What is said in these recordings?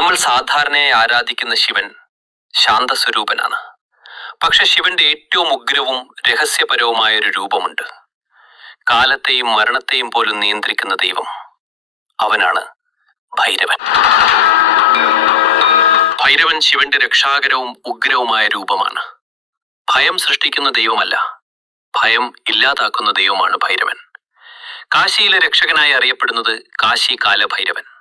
നമ്മൾ സാധാരണയായി ആരാധിക്കുന്ന ശിവൻ ശാന്തസ്വരൂപനാണ്. പക്ഷെ ശിവന്റെ ഏറ്റവും ഉഗ്രവും രഹസ്യപരവുമായ ഒരു രൂപമുണ്ട്. കാലത്തെയും മരണത്തെയും പോലും നിയന്ത്രിക്കുന്ന ദൈവം അവനാണ് ഭൈരവൻ. ഭൈരവൻ ശിവന്റെ രക്ഷാകരവും ഉഗ്രവുമായ രൂപമാണ്. ഭയം സൃഷ്ടിക്കുന്ന ദൈവമല്ല ഭയം ഇല്ലാതാക്കുന്ന ദൈവമാണ് ഭൈരവൻ. കാശിയിലെ രക്ഷകനായി അറിയപ്പെടുന്നത് കാശി കാലഭൈരവൻ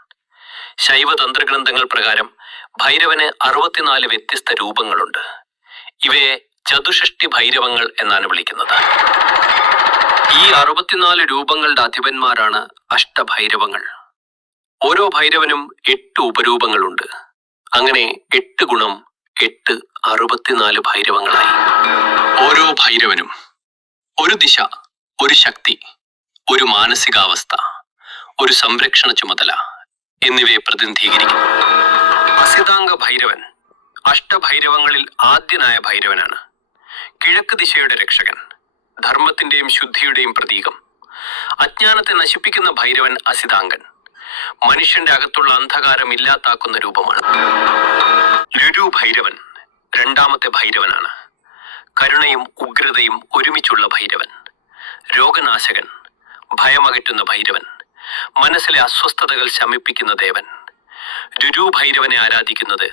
ശൈവ തന്ത്രഗ്രന്ഥങ്ങൾ പ്രകാരം ഭൈരവന് അറുപത്തിനാല് വ്യത്യസ്ത രൂപങ്ങളുണ്ട്. ഇവയെ ചതുഷഷ്ടി ഭൈരവങ്ങൾ എന്നാണ് വിളിക്കുന്നത്. ഈ അറുപത്തിനാല് രൂപങ്ങളുടെ അധിപന്മാരാണ് അഷ്ടഭൈരവങ്ങൾ. ഓരോ ഭൈരവനും എട്ട് ഉപരൂപങ്ങളുണ്ട്. അങ്ങനെ എട്ട് ഗുണം എട്ട് അറുപത്തിനാല് ഭൈരവങ്ങളായി. ഓരോ ഭൈരവനും ഒരു ദിശ ഒരു ശക്തി ഒരു മാനസികാവസ്ഥ ഒരു സംരക്ഷണ ചുമതല. എന്നിവയെ പ്രതിനിധീകരിക്കുന്നു. അസിതാംഗ ഭൈരവൻ അഷ്ടഭൈരവങ്ങളിൽ ആദ്യനായ ഭൈരവനാണ്. കിഴക്ക് ദിശയുടെ രക്ഷകൻ ധർമ്മത്തിന്റെയും ശുദ്ധിയുടെയും പ്രതീകം. അജ്ഞാനത്തെ നശിപ്പിക്കുന്ന ഭൈരവൻ അസിതാംഗൻ. മനുഷ്യന്റെ അകത്തുള്ള അന്ധകാരം ഇല്ലാതാക്കുന്ന രൂപമാണ്. ലുരു ഭൈരവൻ രണ്ടാമത്തെ ഭൈരവനാണ്. കരുണയും ഉഗ്രതയും ഒരുമിച്ചുള്ള ഭൈരവൻ. രോഗനാശകൻ ഭയമകറ്റുന്ന ഭൈരവൻ. മനസ്സിലെ അസ്വസ്ഥതകൾ ശമിപ്പിക്കുന്ന ദേവൻ. രുരു ഭൈരവനെ ആരാധിക്കുന്നത്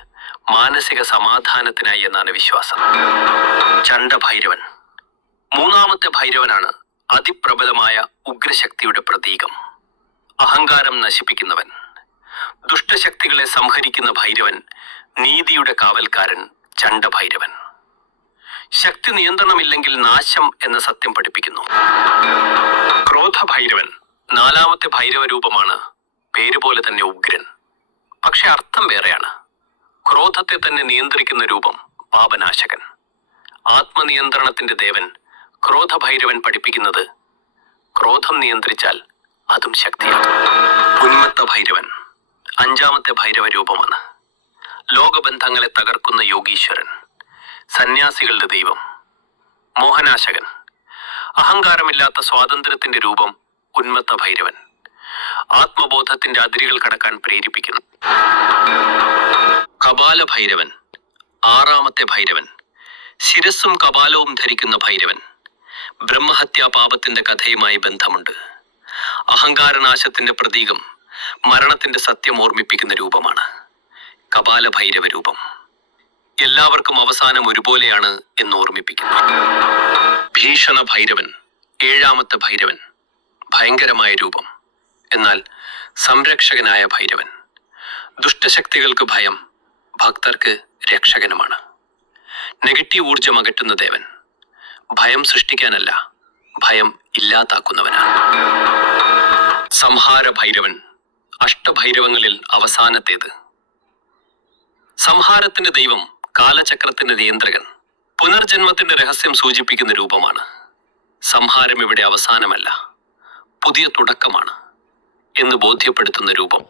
മാനസിക സമാധാനത്തിനായി എന്നാണ് വിശ്വാസം. ചണ്ഡഭൈരവൻ മൂന്നാമത്തെ ഭൈരവനാണ് അതിപ്രബലമായ ഉഗ്രശക്തിയുടെ പ്രതീകം. അഹങ്കാരം നശിപ്പിക്കുന്നവൻ. ദുഷ്ടശക്തികളെ സംഹരിക്കുന്ന ഭൈരവൻ നീതിയുടെ കാവൽക്കാരൻ ചണ്ടഭൈരവൻ ശക്തി നിയന്ത്രണമില്ലെങ്കിൽ നാശം എന്ന സത്യം പഠിപ്പിക്കുന്നു. ക്രോധഭൈരവൻ. നാലാമത്തെ ഭൈരവ രൂപമാണ് പേരുപോലെ തന്നെ ഉഗ്രൻ. പക്ഷെ അർത്ഥം വേറെയാണ്. ക്രോധത്തെ തന്നെ നിയന്ത്രിക്കുന്ന രൂപം പാപനാശകൻ. ആത്മനിയന്ത്രണത്തിന്റെ ദേവൻ ക്രോധഭൈരവൻ പഠിപ്പിക്കുന്നത് ക്രോധം നിയന്ത്രിച്ചാൽ അതും ശക്തിയാകും. ഉന്മത്ത ഭൈരവൻ അഞ്ചാമത്തെ ഭൈരവ രൂപമാണ് ലോകബന്ധങ്ങളെ തകർക്കുന്ന യോഗീശ്വരൻ സന്യാസികളുടെ ദൈവം മോഹനാശകൻ. അഹങ്കാരമില്ലാത്ത സ്വാതന്ത്ര്യത്തിന്റെ രൂപം ഉന്മത്ത ഭൈരവൻ ആത്മബോധത്തിന്റെ അതിരുകൾ കടക്കാൻ പ്രേരിപ്പിക്കുന്നു. കപാല ഭൈരവൻ ആറാമത്തെ ഭൈരവൻ ശിരസ്സും കപാലവും ധരിക്കുന്ന ഭൈരവൻ ബ്രഹ്മഹത്യാ പാപത്തിന്റെ കഥയുമായി ബന്ധമുണ്ട്. അഹങ്കാരനാശത്തിന്റെ പ്രതീകം മരണത്തിന്റെ സത്യം ഓർമ്മിപ്പിക്കുന്ന രൂപമാണ് കപാല ഭൈരവ രൂപം. എല്ലാവർക്കും അവസാനം ഒരുപോലെയാണ് എന്ന് ഓർമ്മിപ്പിക്കുന്നു. ഭീഷണ ഭൈരവൻ ഏഴാമത്തെ ഭൈരവൻ ഭയങ്കരമായ രൂപം. എന്നാൽ സംരക്ഷകനായ ഭൈരവൻ ദുഷ്ടശക്തികൾക്ക് ഭയം ഭക്തർക്ക് രക്ഷകനുമാണ്. നെഗറ്റീവ് ഊർജം അകറ്റുന്ന ദേവൻ ഭയം സൃഷ്ടിക്കാനല്ല ഭയം ഇല്ലാതാക്കുന്നവനാണ്. സംഹാര ഭൈരവൻ അഷ്ടഭൈരവങ്ങളിൽ അവസാനത്തേത്. സംഹാരത്തിന്റെ ദൈവം കാലചക്രത്തിന്റെ നിയന്ത്രകൻ പുനർജന്മത്തിന്റെ രഹസ്യം സൂചിപ്പിക്കുന്ന രൂപമാണ്. സംഹാരം ഇവിടെ അവസാനമല്ല. പുതിയ തുടക്കമാണ് എന്ന് ബോധ്യപ്പെടുത്തുന്ന രൂപം.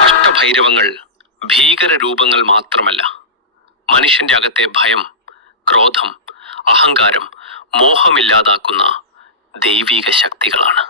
അഷ്ടഭൈരവങ്ങൾ ഭീകര രൂപങ്ങൾ മാത്രമല്ല. മനുഷ്യന്റെ അകത്തെ ഭയം ക്രോധം അഹങ്കാരം മോഹമില്ലാതാക്കുന്ന ദൈവീക ശക്തികളാണ്.